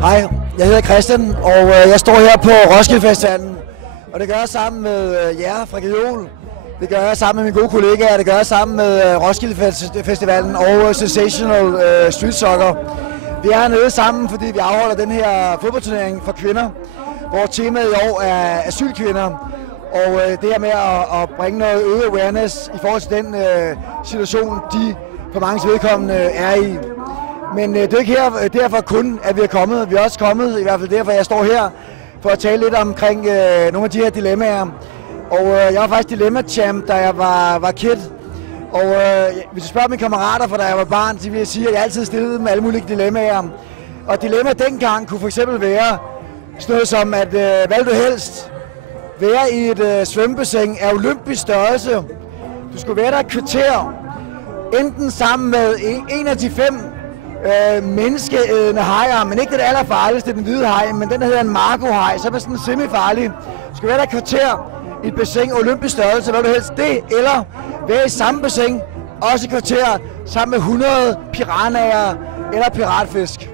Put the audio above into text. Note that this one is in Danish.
Hej, jeg hedder Christian, og jeg står her på Roskilde Festivalen, og det gør jeg sammen med jer fra Geol. Det gør jeg sammen med mine gode kollegaer, det gør jeg sammen med Roskilde Festivalen og Sensational Street Soccer. Vi er hernede sammen, fordi vi afholder den her fodboldturnering for kvinder, hvor temaet i år er asylkvinder. Og det her med at bringe noget øget awareness i forhold til den situation, de for mange vedkommende er i. Men det er ikke derfor kun, at vi er kommet. Vi er også kommet, i hvert fald derfor, jeg står her, for at tale lidt omkring nogle af de her dilemmaer. Og jeg var faktisk dilemma-champ, da jeg var kid. Og hvis du spørger mine kammerater, fra da jeg var barn, så vil jeg sige, at jeg altid stillede dem alle mulige dilemmaer. Og dilemma dengang kunne for eksempel være sådan noget som, at hvad vil du helst? Være i et svømmebassin af olympisk størrelse. Du skulle være der et kvarter, enten sammen med en af de 5 menneskeædende hajer, men ikke den allerfarligste, den hvide haj, men den der hedder en marco-haj, så er sådan semi-farlig. Du skal være der et kvarter i et bassin af olympisk størrelse, hvad du helst det, eller være i samme bassin, også et kvarter, sammen med 100 piranhaer eller piratfisk.